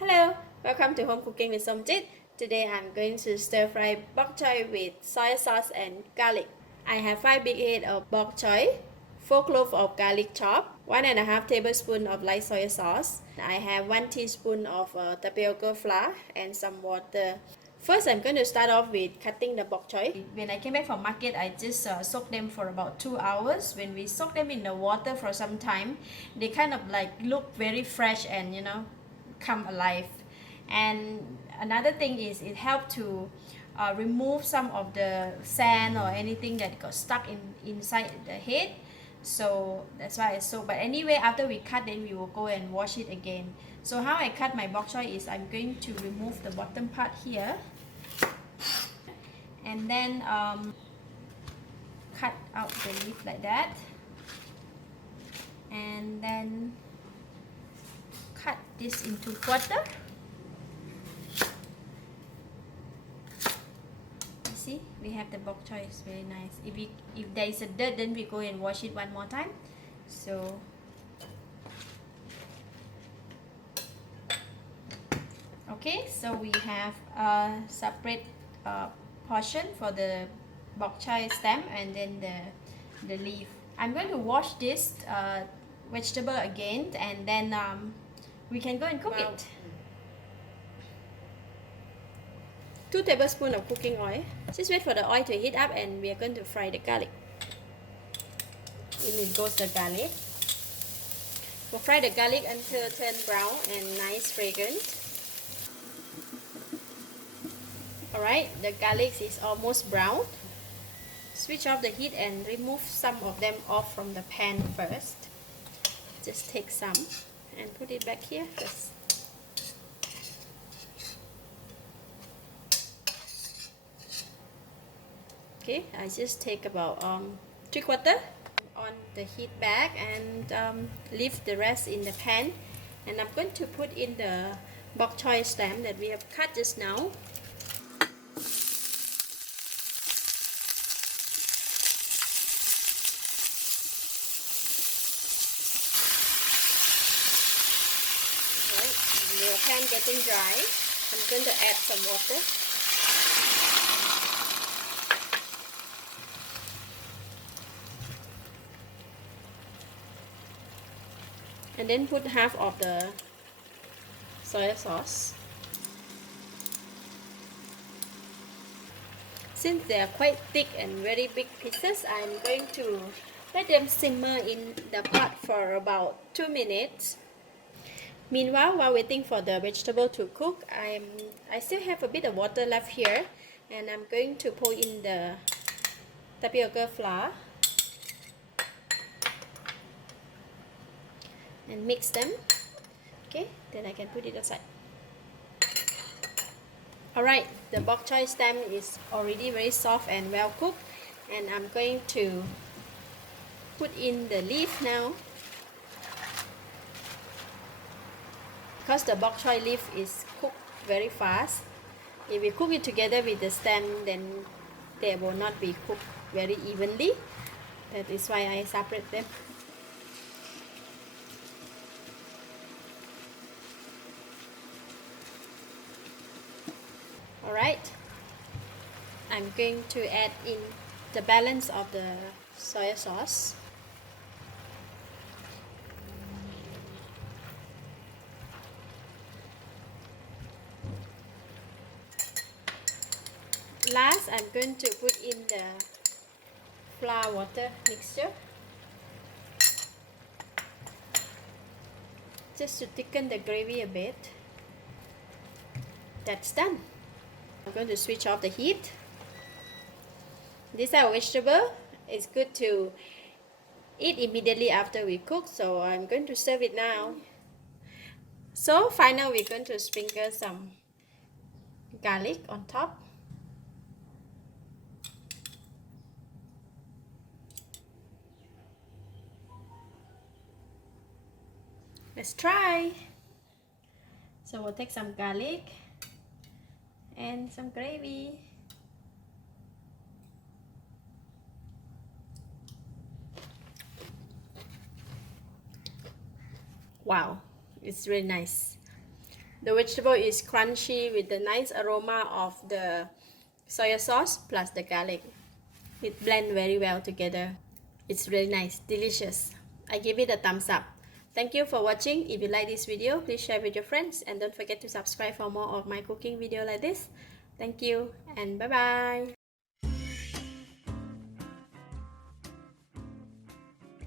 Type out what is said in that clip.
Hello, welcome to Home Cooking with Somjit. Today I'm going to stir fry bok choy with soy sauce and garlic. I have 5 big heads of bok choy, 4 cloves of garlic chopped, 1.5 tablespoons of light soy sauce. I have 1 teaspoon of tapioca flour and some water. First, I'm going to start off with cutting the bok choy. When I came back from market, I just soaked them for about 2 hours. When we soak them in the water for some time, they kind of like look very fresh and come alive. And another thing is it helped to remove some of the sand or anything that got stuck inside the head. So that's why I soak. But anyway, after we cut, then we will go and wash it again. So how I cut my bok choy is I'm going to remove the bottom part here and then cut out the leaf like that, and then cut this into quarter. See, we have the bok choy. It's very nice. If there is a dirt, then we go and wash it one more time. So okay, so we have a separate portion for the bok choy stem and then the leaf. I'm going to wash this vegetable again, and then we can go and cook it. 2 tablespoons of cooking oil. Just wait for the oil to heat up and we are going to fry the garlic. In it goes the garlic. We'll fry the garlic until it turns brown and nice fragrant. Alright, the garlic is almost brown. Switch off the heat and remove some of them off from the pan first. Just take some and put it back here first. Okay, I just take about 3/4 on the heat bag and leave the rest in the pan. And I'm going to put in the bok choy stem that we have cut just now. Alright, the pan getting dry. I'm going to add some water. And then put half of the soy sauce. Since they are quite thick and very big pieces, I'm going to let them simmer in the pot for about 2 minutes. Meanwhile, while waiting for the vegetable to cook, I still have a bit of water left here, and I'm going to pour in the tapioca flour and mix them. Okay, then I can put it aside. Alright, the bok choy stem is already very soft and well cooked, and I'm going to put in the leaf now. Because the bok choy leaf is cooked very fast, if we cook it together with the stem, then they will not be cooked very evenly. That is why I separate them. Alright, I'm going to add in the balance of the soy sauce. Last, I'm going to put in the flour water mixture just to thicken the gravy a bit. That's done. I'm going to switch off the heat. This type of vegetable is good to eat immediately after we cook, so I'm going to serve it now. So finally, we're going to sprinkle some garlic on top. Let's try. So we'll take some garlic and some gravy. Wow, it's really nice. The vegetable is crunchy with the nice aroma of the soy sauce plus the garlic. It blends very well together. It's really nice, delicious. I give it a thumbs up. Thank you for watching. If you like this video, please share with your friends and don't forget to subscribe for more of my cooking video like this. Thank you and bye bye.